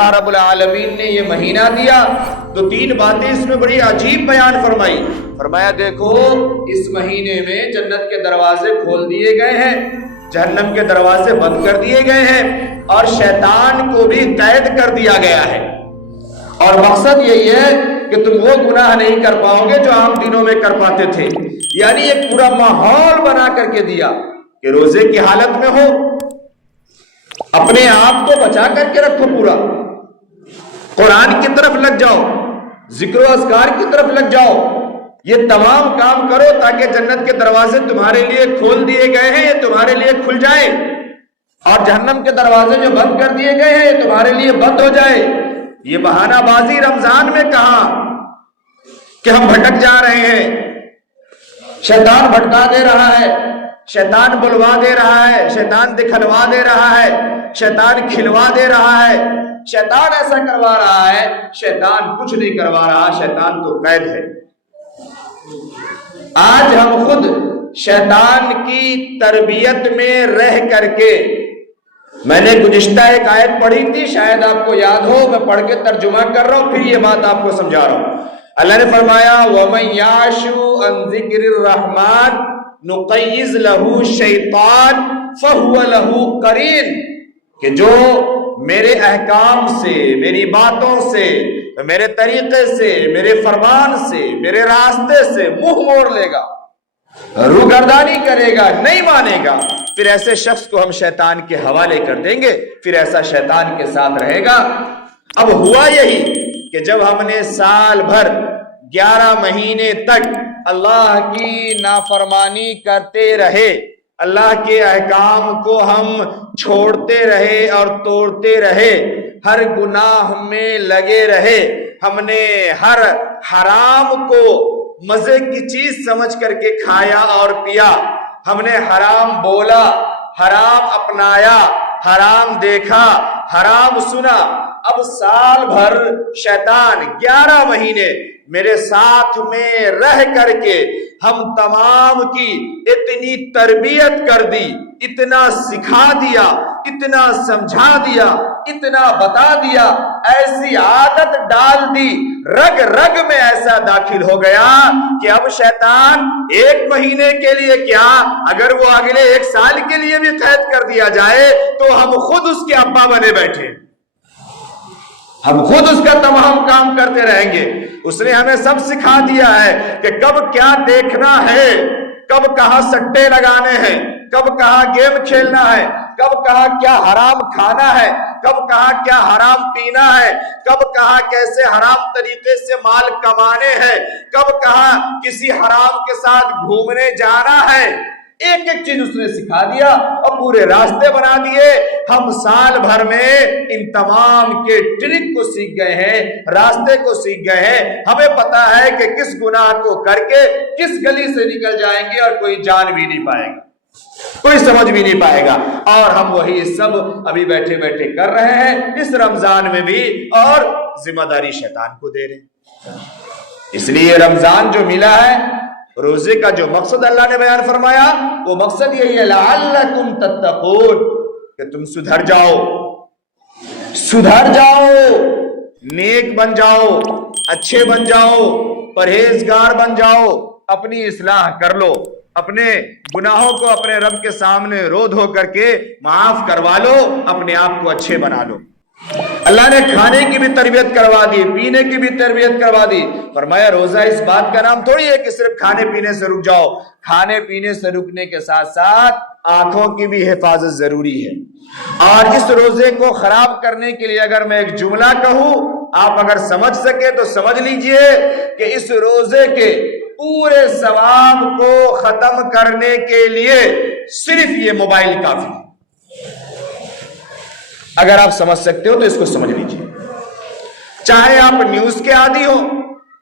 اللہ رب العالمین نے یہ مہینہ دیا تو تین باتیں اس میں بڑی عجیب بیان فرمائی. فرمایا دیکھو اس مہینے میں جنت کے دروازے کھول دیے گئے ہیں، جہنم کے دروازے بند کر دیے گئے ہیں، اور شیطان کو بھی قید کر دیا گیا ہے. اور مقصد یہی ہے کہ تم وہ گناہ نہیں کر پاؤ گے جو عام دنوں میں کر پاتے تھے. یعنی ایک پورا ماحول بنا کر کے دیا کہ روزے کی حالت میں ہو، اپنے آپ کو بچا کر کے رکھو، پورا قرآن کی طرف لگ جاؤ، ذکر و اذکار کی طرف لگ جاؤ، یہ تمام کام کرو تاکہ جنت کے دروازے تمہارے لیے کھول دیے گئے ہیں یہ تمہارے لیے کھل جائے، اور جہنم کے دروازے جو بند کر دیے گئے ہیں یہ تمہارے لیے بند ہو جائے. یہ بہانہ بازی رمضان میں کہا کہ ہم بھٹک جا رہے ہیں، شیطان بھٹکا دے رہا ہے، شیطان بلوا دے رہا ہے، شیطان دکھلوا دے رہا ہے، شیطان کھلوا دے رہا ہے، شیطان ایسا کروا رہا ہے. شیطان کچھ نہیں کروا رہا، شیطان تو قید ہے. آج ہم خود شیطان کی تربیت میں رہ کر کے، میں نے گزشتہ ایک آیت پڑھی تھی، شاید آپ کو یاد ہو، میں پڑھ کے ترجمہ کر رہا ہوں، پھر یہ بات آپ کو سمجھا رہا ہوں. اللہ نے فرمایا وَمَن يَعْشُ عَن ذِكْرِ الرَّحْمَنِ نُقَيِّضْ لَهُ شَيْطَانٌ فَهُوَ لَهُ قَرِينٌ، کہ جو میرے احکام سے، میری باتوں سے، میرے طریقے سے، میرے فرمان سے، میرے راستے سے منہ موڑ لے گا، روگردانی کرے گا، نہیں مانے گا، پھر ایسے شخص کو ہم شیطان کے حوالے کر دیں گے، پھر ایسا شیطان کے ساتھ رہے گا. اب ہوا یہی کہ جب ہم نے سال بھر 11 مہینے تک اللہ کی نافرمانی کرتے رہے، اللہ کے احکام کو ہم چھوڑتے رہے اور توڑتے رہے، ہر گناہ میں لگے رہے، ہم نے ہر حرام کو مزے کی چیز سمجھ کر کے کھایا اور پیا، ہم نے حرام بولا، حرام اپنایا، حرام دیکھا، حرام سنا. اب سال بھر شیطان 11 مہینے میرے ساتھ میں رہ کر کے ہم تمام کی اتنی تربیت کر دی، اتنا سکھا دیا، اتنا سمجھا دیا، اتنا بتا دیا، ایسی عادت ڈال دی، رگ رگ میں ایسا داخل ہو گیا کہ اب شیطان 1 مہینے کے لیے کیا، اگر وہ اگلے 1 سال کے لیے بھی قید کر دیا جائے تو ہم خود اس کے ابا بنے بیٹھے، ہم خود اس کا تمام کام کرتے رہیں گے. اس نے ہمیں سب سکھا دیا ہے کہ کب کیا دیکھنا ہے، کب کہاں سٹے لگانے ہیں، کب کہاں گیم کھیلنا ہے، کب کہاں کیا حرام کھانا ہے، کب کہاں کیا حرام پینا ہے، کب کہاں کیسے حرام طریقے سے مال کمانے ہیں، کب کہاں کسی حرام کے ساتھ گھومنے جانا ہے. ایک ایک چیز اس نے سکھا دیا اور پورے راستے بنا دیے. ہم سال بھر میں ان تمام کے ٹرک کو سیکھ گئے ہیں، راستے کو سیکھ گئے ہیں. ہمیں پتا ہے کہ کس گناہ کو کر کے کس گلی سے نکل جائیں گے اور کوئی جان بھی نہیں پائے گا، کوئی سمجھ بھی نہیں پائے گا. اور ہم وہی سب ابھی بیٹھے بیٹھے کر رہے ہیں اس رمضان میں بھی، اور ذمہ داری شیطان کو دے رہے ہیں. اس لیے رمضان جو ملا ہے، روزے کا جو مقصد اللہ نے بیان فرمایا، وہ مقصد یہی ہے لعلکم تتقون، کہ تم سدھر جاؤ، سدھر جاؤ، نیک بن جاؤ، اچھے بن جاؤ، پرہیزگار بن جاؤ، اپنی اصلاح کر لو، اپنے گناہوں کو اپنے رب کے سامنے رو دھو کر کے معاف کروا لو، اپنے آپ کو اچھے بنا لو. اللہ نے کھانے کی بھی تربیت کروا دی، پینے کی بھی تربیت کروا دی. فرمایا روزہ اس بات کا نام تھوڑی ہے کہ صرف کھانے پینے سے رک جاؤ، کھانے پینے سے رکنے کے ساتھ ساتھ آنکھوں کی بھی حفاظت ضروری ہے. اور اس روزے کو خراب کرنے کے لیے اگر میں ایک جملہ کہوں، آپ اگر سمجھ سکے تو سمجھ لیجئے کہ اس روزے کے پورے ثواب کو ختم کرنے کے لیے صرف یہ موبائل کافی ہے. اگر آپ سمجھ سکتے ہو تو اس کو سمجھ لیجئے. چاہے آپ نیوز کے عادی ہو،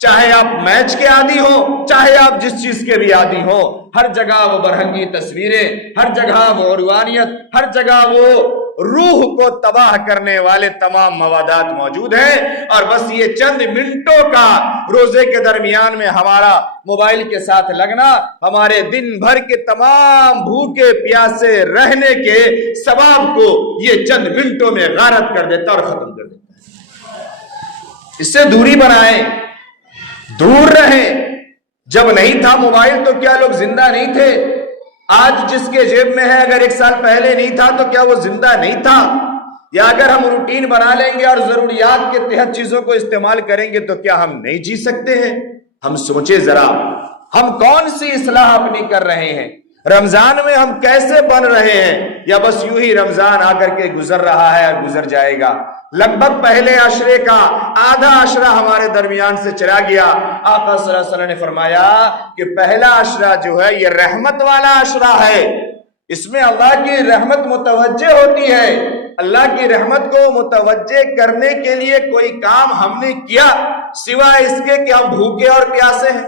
چاہے آپ میچ کے عادی ہو، چاہے آپ جس چیز کے بھی عادی ہو، ہر جگہ وہ برہنگی تصویریں، ہر جگہ وہ روحانیت، ہر جگہ وہ روح کو تباہ کرنے والے تمام موادات موجود ہیں. اور بس یہ چند منٹوں کا روزے کے درمیان میں ہمارا موبائل کے ساتھ لگنا ہمارے دن بھر کے تمام بھوکے پیاسے رہنے کے ثواب کو یہ چند منٹوں میں غارت کر دیتا اور ختم کر دیتا. اس سے دوری بنائیں، دور رہیں۔ جب نہیں تھا موبائل تو کیا لوگ زندہ نہیں تھے؟ آج جس کے جیب میں ہے اگر 1 سال پہلے نہیں تھا تو کیا وہ زندہ نہیں تھا؟ یا اگر ہم روٹین بنا لیں گے اور ضروریات کے تحت چیزوں کو استعمال کریں گے تو کیا ہم نہیں جی سکتے ہیں؟ ہم سوچیں ذرا، ہم کون سی اصلاح اپنی کر رہے ہیں؟ رمضان میں ہم کیسے بن رہے ہیں؟ یا بس یوں ہی رمضان آ کر کے گزر رہا ہے اور گزر جائے گا؟ لگ بھگ پہلے عشرے کا آدھا عشرہ ہمارے درمیان سے چلا گیا۔ آقا صلی اللہ علیہ وسلم نے فرمایا کہ پہلا عشرہ جو ہے یہ رحمت والا عشرہ ہے، اس میں اللہ کی رحمت متوجہ ہوتی ہے۔ اللہ کی رحمت کو متوجہ کرنے کے لیے کوئی کام ہم نے کیا سوائے اس کے کہ ہم بھوکے اور پیاسے ہیں؟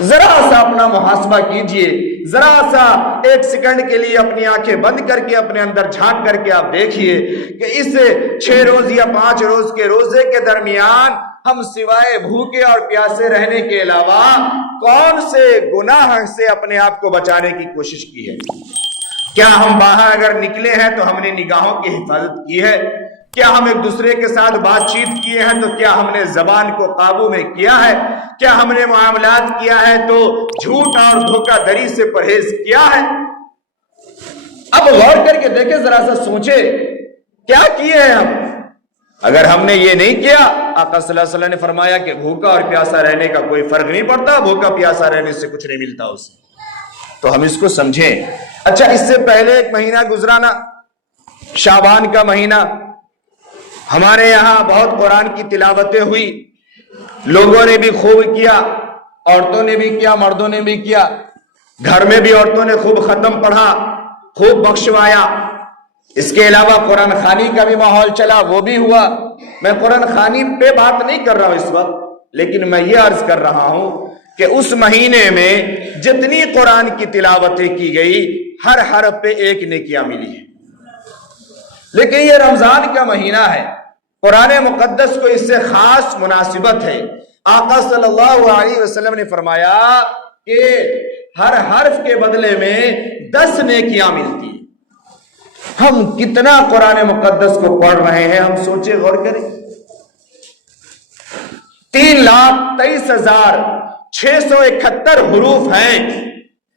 ذرا سا اپنا محاسبہ کیجئے، ذرا سا 1 سیکنڈ کے لیے اپنی آنکھیں بند کر کے اپنے اندر جھانک کر کے آپ دیکھیے کہ اس 6 روز یا 5 روز کے روزے کے درمیان ہم سوائے بھوکے اور پیاسے رہنے کے علاوہ کون سے گناہ سے اپنے آپ کو بچانے کی کوشش کی ہے؟ کیا ہم باہر اگر نکلے ہیں تو ہم نے نگاہوں کی حفاظت کی ہے؟ کیا ہم ایک دوسرے کے ساتھ بات چیت کیے ہیں تو کیا ہم نے زبان کو قابو میں کیا ہے؟ کیا ہم نے معاملات کیا ہے تو جھوٹ اور دھوکہ دری سے پرہیز کیا ہے؟ اب غور کر کے دیکھیں، ذرا سا سوچے کیا کیے ہیں ہم؟ اگر ہم نے یہ نہیں کیا، آقا صلی اللہ علیہ وسلم نے فرمایا کہ بھوکا اور پیاسا رہنے کا کوئی فرق نہیں پڑتا، بھوکا پیاسا رہنے سے کچھ نہیں ملتا اسے۔ تو ہم اس کو سمجھیں۔ اچھا، اس سے پہلے ایک مہینہ گزرا نا، شعبان کا مہینہ، ہمارے یہاں بہت قرآن کی تلاوتیں ہوئی، لوگوں نے بھی خوب کیا، عورتوں نے بھی کیا، مردوں نے بھی کیا، گھر میں بھی عورتوں نے خوب ختم پڑھا، خوب بخشوایا۔ اس کے علاوہ قرآن خوانی کا بھی ماحول چلا، وہ بھی ہوا۔ میں قرآن خوانی پہ بات نہیں کر رہا ہوں اس وقت، لیکن میں یہ عرض کر رہا ہوں کہ اس مہینے میں جتنی قرآن کی تلاوتیں کی گئی ہر حرف پہ 1 نیکیاں ملی ہے۔ لیکن یہ رمضان کا مہینہ ہے، قرآن مقدس کو اس سے خاص مناسبت ہے۔ آقا صلی اللہ علیہ وسلم نے فرمایا کہ ہر حرف کے بدلے میں 10 نیکیاں ملتی ہیں۔ ہم کتنا قرآن مقدس کو پڑھ رہے ہیں، ہم سوچیں، غور کریں۔ 3,23,671 حروف ہیں۔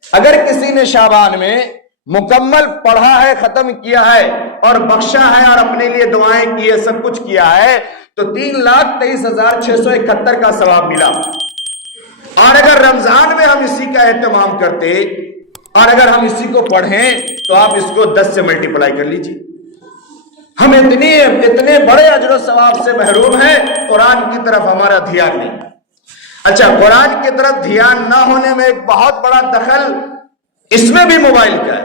اگر کسی نے شعبان میں مکمل پڑھا ہے، ختم کیا ہے اور بخشا ہے اور اپنے لیے دعائیں کی ہے، سب کچھ کیا ہے، تو 3,23,671 کا ثواب ملا۔ اور اگر رمضان میں ہم اسی کا اہتمام کرتے اور اگر ہم اسی کو پڑھیں تو آپ اس کو 10 سے ملٹیپلائی کر لیجیے۔ ہم اتنے بڑے اجر و ثواب سے محروم ہیں، قرآن کی طرف ہمارا دھیان نہیں۔ اچھا، قرآن کی طرف دھیان نہ ہونے میں ایک بہت بڑا دخل اس میں بھی موبائل کا ہے۔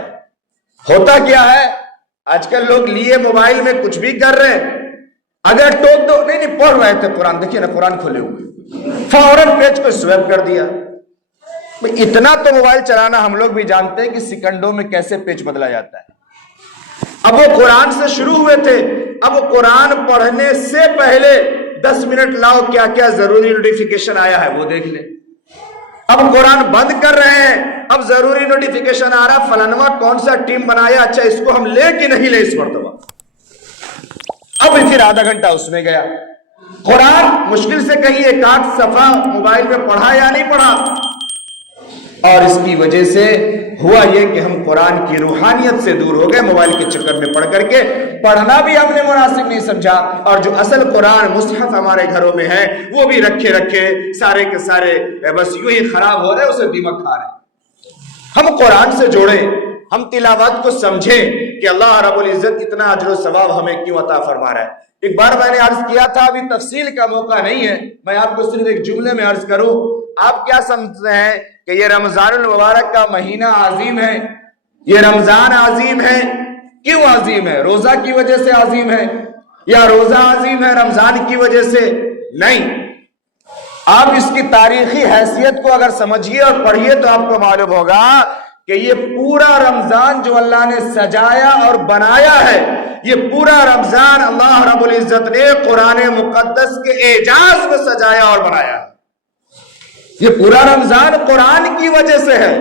ہوتا کیا ہے، آج کل لوگ لیے موبائل میں کچھ بھی کر رہے ہیں، اگر ٹوک دو، نہیں پڑھ رہے تھے قرآن، دیکھیے نا قرآن کھولے ہوئے، فوراً پیج کو سویپ کر دیا۔ اتنا تو موبائل چلانا ہم لوگ بھی جانتے ہیں کہ سیکنڈوں میں کیسے پیج بدلا جاتا ہے۔ اب وہ قرآن سے شروع ہوئے تھے، اب قرآن پڑھنے سے پہلے 10 منٹ لاؤ کیا کیا ضروری نوٹیفیکیشن آیا ہے وہ دیکھ لیں۔ اب قرآن بند کر رہے ہیں، اب ضروری نوٹیفیکیشن آ رہا، فلانوا کون سا ٹیم بنایا، اچھا اس کو ہم لے کہ نہیں لے اس مرتبہ۔ اب پھر آدھا گھنٹہ اس میں گیا۔ قرآن مشکل سے کہیں 1-8 صفحہ موبائل میں پڑھا یا نہیں پڑھا، اور اس کی وجہ سے ہوا یہ کہ ہم قرآن کی روحانیت سے دور ہو گئے، موبائل کے چکر میں پڑھ کر کے۔ پڑھنا بھی ہم نے مناسب نہیں سمجھا، اور جو اصل قرآن مصحف ہمارے گھروں میں ہے وہ بھی رکھے سارے کے سارے بس یوں ہی خراب ہو رہے، اسے دیمک کھا رہے۔ ہم قرآن سے جوڑیں، ہم تلاوت کو سمجھیں کہ اللہ رب العزت اتنا اجر و ثواب ہمیں کیوں عطا فرما رہا ہے۔ ایک بار میں نے عرض کیا تھا، ابھی تفصیل کا موقع نہیں ہے، میں آپ کو صرف ایک جملے میں عرض کروں۔ آپ کیا سمجھتے ہیں کہ یہ رمضان المبارک کا مہینہ عظیم ہے؟ یہ رمضان عظیم ہے، کیوں عظیم ہے؟ روزہ کی وجہ سے عظیم ہے یا روزہ عظیم ہے رمضان کی وجہ سے؟ نہیں، آپ اس کی تاریخی حیثیت کو اگر سمجھیے اور پڑھیے تو آپ کو معلوم ہوگا کہ یہ پورا رمضان جو اللہ نے سجایا اور بنایا ہے، یہ پورا رمضان اللہ رب العزت نے قرآن مقدس کے اعجاز میں سجایا اور بنایا ہے۔ یہ پورا رمضان قرآن کی وجہ سے ہے۔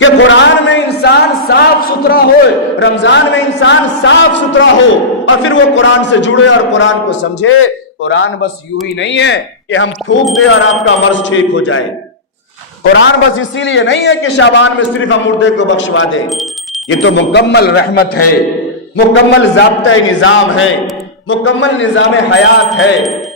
کہ قرآن میں انسان صاف ستھرا ہو، رمضان میں انسان صاف ستھرا ہو اور پھر وہ قرآن سے جڑے اور قرآن کو سمجھے۔ قرآن بس یوں ہی نہیں ہے کہ ہم تھوک دیں اور آپ کا مرض ٹھیک ہو جائے۔ قرآن بس اسی لیے نہیں ہے کہ شعبان میں صرف ہم مردے کو بخشوا دیں۔ یہ تو مکمل رحمت ہے، مکمل ضابطۂ نظام ہے، مکمل نظام حیات ہے،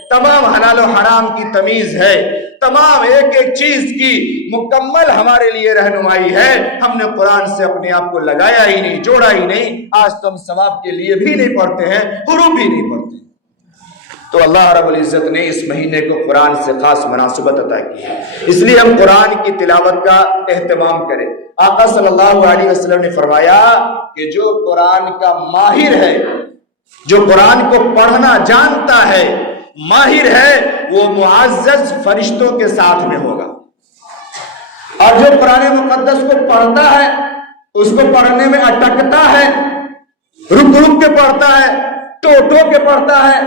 تمام حلال و حرام کی تمیز ہے، تمام ایک ایک چیز کی مکمل ہمارے لیے رہنمائی ہے۔ ہم نے قرآن سے اپنے آپ کو لگایا ہی نہیں، جوڑا ہی نہیں۔ آج تو ہم ثواب کے لیے بھی نہیں پڑھتے ہیں، حروف بھی نہیں پڑھتے۔ تو اللہ رب العزت نے اس مہینے کو قرآن سے خاص مناسبت عطا کی ہے، اس لیے ہم قرآن کی تلاوت کا اہتمام کریں۔ آقا صلی اللہ علیہ وسلم نے فرمایا کہ جو قرآن کا ماہر ہے، جو قرآن کو پڑھنا جانتا ہے، ماہر ہے، وہ معزز فرشتوں کے ساتھ میں ہوگا۔ اور جو قرآن مقدس کو پڑھتا ہے، اس کو پڑھنے میں اٹکتا ہے، رک رک کے پڑھتا ہے، ٹو ٹو کے پڑھتا ہے،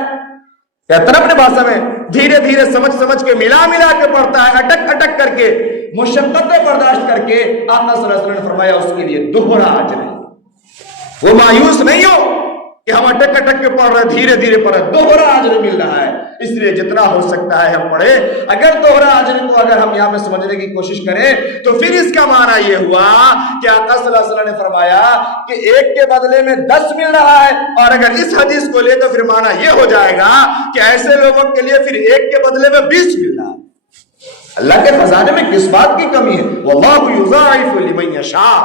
کہتا نا اپنے بھاشا میں دھیرے دھیرے سمجھ کے ملا کے پڑھتا ہے، اٹک اٹک کر کے، مشقتیں برداشت کر کے، آقا صلی اللہ علیہ وسلم نے فرمایا اس کے لیے دوہرا اجر ہے۔ وہ مایوس نہیں ہو کہ ہم اٹک اٹک کے پڑھ رہے، دھیرے دھیرے پڑھ رہے، دوہرا اجر مل رہا ہے۔ اس لیے جتنا ہو سکتا ہے ہم پڑھیں۔ اگر دوہرا اجر کو اگر ہم یہاں پہ سمجھنے کی کوشش کریں تو پھر اس کا معنی یہ ہوا کہ آقا صلی اللہ علیہ وسلم نے فرمایا کہ ایک کے بدلے میں 10 مل رہا ہے، اور اگر اس حدیث کو لے تو پھر معنی یہ ہو جائے گا کہ ایسے لوگوں کے لیے پھر ایک کے بدلے میں 20 مل رہا ہے۔ اللہ کے خزانے میں کس بات کی کمی ہے؟ واللہ یضاعف لمن یشاء،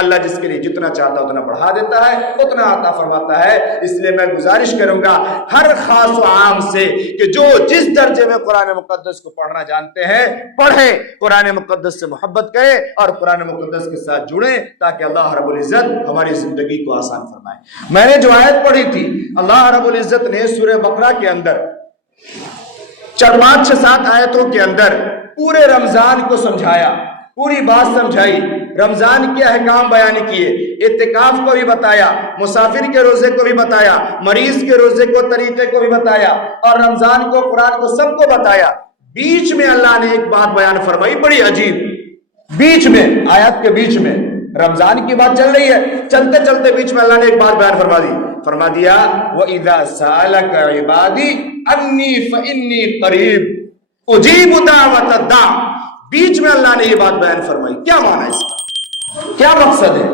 اللہ جس کے لیے جتنا چاہتا ہے اتنا بڑھا دیتا ہے، اتنا عطا فرماتا ہے۔ اس لیے میں گزارش کروں گا ہر خاص و عام سے کہ جو جس درجے میں قرآن مقدس کو پڑھنا جانتے ہیں پڑھیں، قرآن مقدس سے محبت کریں اور قرآن مقدس کے ساتھ جڑیں، تاکہ اللہ رب العزت ہماری زندگی کو آسان فرمائے۔ میں نے جو آیت پڑھی تھی، اللہ رب العزت نے سورہ بقرہ کے اندر 4 5 6 7 آیتوں کے اندر پورے رمضان کو سمجھایا، پوری بات سمجھائی، رمضان کے احکام بیان کیے، اعتکاف کو بھی بتایا، مسافر کے روزے کو بھی بتایا، مریض کے روزے کو طریقے کو بھی بتایا، اور رمضان کو، قرآن کو، سب کو بتایا۔ بیچ میں اللہ نے ایک بات بیان فرمائی بڑی عجیب، بیچ میں آیات کے بیچ میں رمضان کی بات چل رہی ہے، چلتے چلتے بیچ میں اللہ نے ایک بات بیان فرما دیا وَإِذَا سَأَلَكَ عِبَادِي أَنِّي فَإِنِّي قَرِيبٌ اجیب دعوت الداع۔ بیچ میں اللہ نے یہ بات بیان فرمائی، کیا معنی ہے اس کا، کیا مقصد ہے؟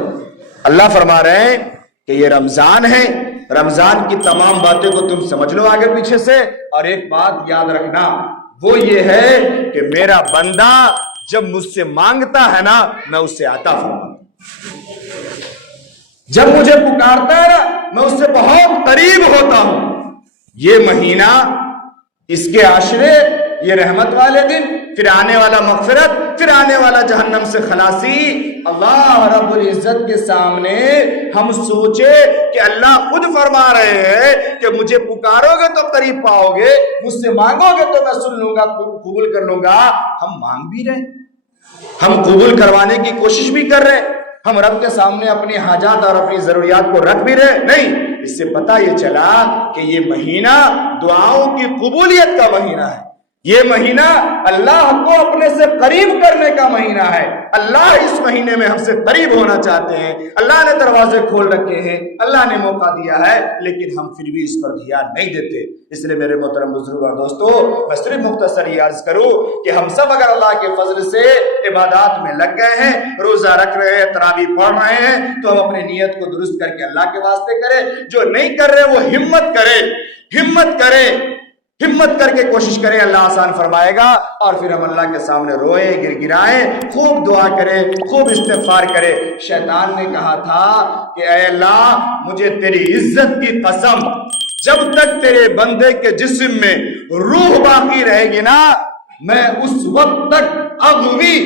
اللہ فرما رہے ہیں کہ یہ رمضان ہے، رمضان کی تمام باتیں کو تم سمجھ لو آگے پیچھے سے، اور ایک بات یاد رکھنا، وہ یہ ہے کہ میرا بندہ جب مجھ سے مانگتا ہے نا، میں اس سے عطا فرماتا ہوں، جب مجھے پکارتا ہے نا، میں اس سے بہت قریب ہوتا ہوں۔ یہ مہینہ، اس کے عاشرے، یہ رحمت والے دن، پھر آنے والا مغفرت، پھر آنے والا جہنم سے خلاصی، اللہ رب العزت کے سامنے ہم سوچے کہ اللہ خود فرما رہے ہیں کہ مجھے پکارو گے تو قریب پاؤ گے، مجھ سے مانگو گے تو میں سن لوں گا، قبول کر لوں گا۔ ہم مانگ بھی رہے، ہم قبول کروانے کی کوشش بھی کر رہے، ہم رب کے سامنے اپنی حاجات اور اپنی ضروریات کو رکھ بھی رہے، نہیں، اس سے پتہ یہ چلا کہ یہ مہینہ دعاؤں کی قبولیت کا مہینہ ہے، یہ مہینہ اللہ کو اپنے سے قریب کرنے کا مہینہ ہے۔ اللہ اس مہینے میں ہم سے قریب ہونا چاہتے ہیں، اللہ نے دروازے کھول رکھے ہیں، اللہ نے موقع دیا ہے، لیکن ہم پھر بھی اس پر دھیان نہیں دیتے۔ اس لیے میرے محترم بزرگ اور دوستو، میں صرف مختصر یہ عرض کروں کہ ہم سب اگر اللہ کے فضل سے عبادات میں لگ گئے ہیں، روزہ رکھ رہے ہیں، تراویح پڑھ رہے ہیں، تو ہم اپنی نیت کو درست کر کے اللہ کے واسطے کریں۔ جو نہیں کر رہے وہ ہمت کرے، ہمت کر کے کوشش کریں، اللہ آسان فرمائے گا، اور پھر ہم اللہ کے سامنے روئیں، گر گرائیں، خوب دعا کریں، خوب استغفار کریں۔ شیطان نے کہا تھا کہ اے اللہ، مجھے تیری عزت کی قسم، جب تک تیرے بندے کے جسم میں روح باقی رہے گی نا، میں اس وقت تک اغوی،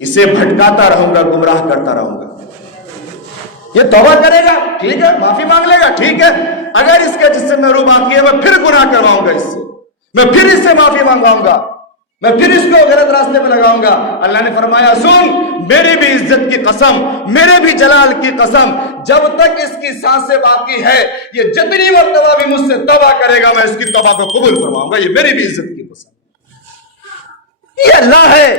اسے بھٹکاتا رہوں گا، گمراہ کرتا رہوں گا۔ یہ توبہ کرے گا، ٹھیک ہے، معافی مانگ لے گا، ٹھیک ہے، اگر اس کے جسم میں روح باقی ہے، میں پھر گناہ کرواؤں گا اس سے، میں پھر اس سے معافی مانگواؤں گا، میں پھر اس کو غلط راستے پہ لگاؤں گا۔ اللہ نے فرمایا سن، میری بھی عزت کی قسم، میرے بھی جلال کی قسم، جب تک اس کی سانسیں باقی ہے، یہ جتنی مرتبہ بھی مجھ سے توبہ کرے گا، میں اس کی توبہ کو قبول فرماؤں گا، یہ میری بھی عزت کی قسم۔ یہ اللہ ہے،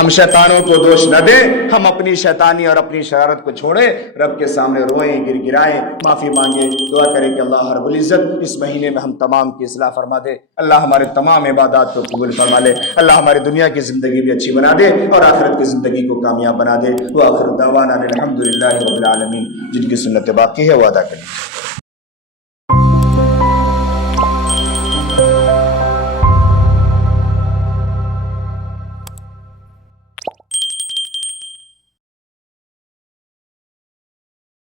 ہم شیطانوں کو دوش نہ دیں، ہم اپنی شیطانی اور اپنی شرارت کو چھوڑیں، رب کے سامنے روئیں، گر گرائیں، معافی مانگیں، دعا کریں کہ اللہ رب العزت اس مہینے میں ہم تمام کی اصلاح فرما دے، اللہ ہمارے تمام عبادات کو قبول فرما لے، اللہ ہماری دنیا کی زندگی بھی اچھی بنا دے اور آخرت کی زندگی کو کامیاب بنا دے۔ وآخر دعوانا الحمدللہ رب العالمین، جن کی سنت باقی ہے وہ ادا کریں۔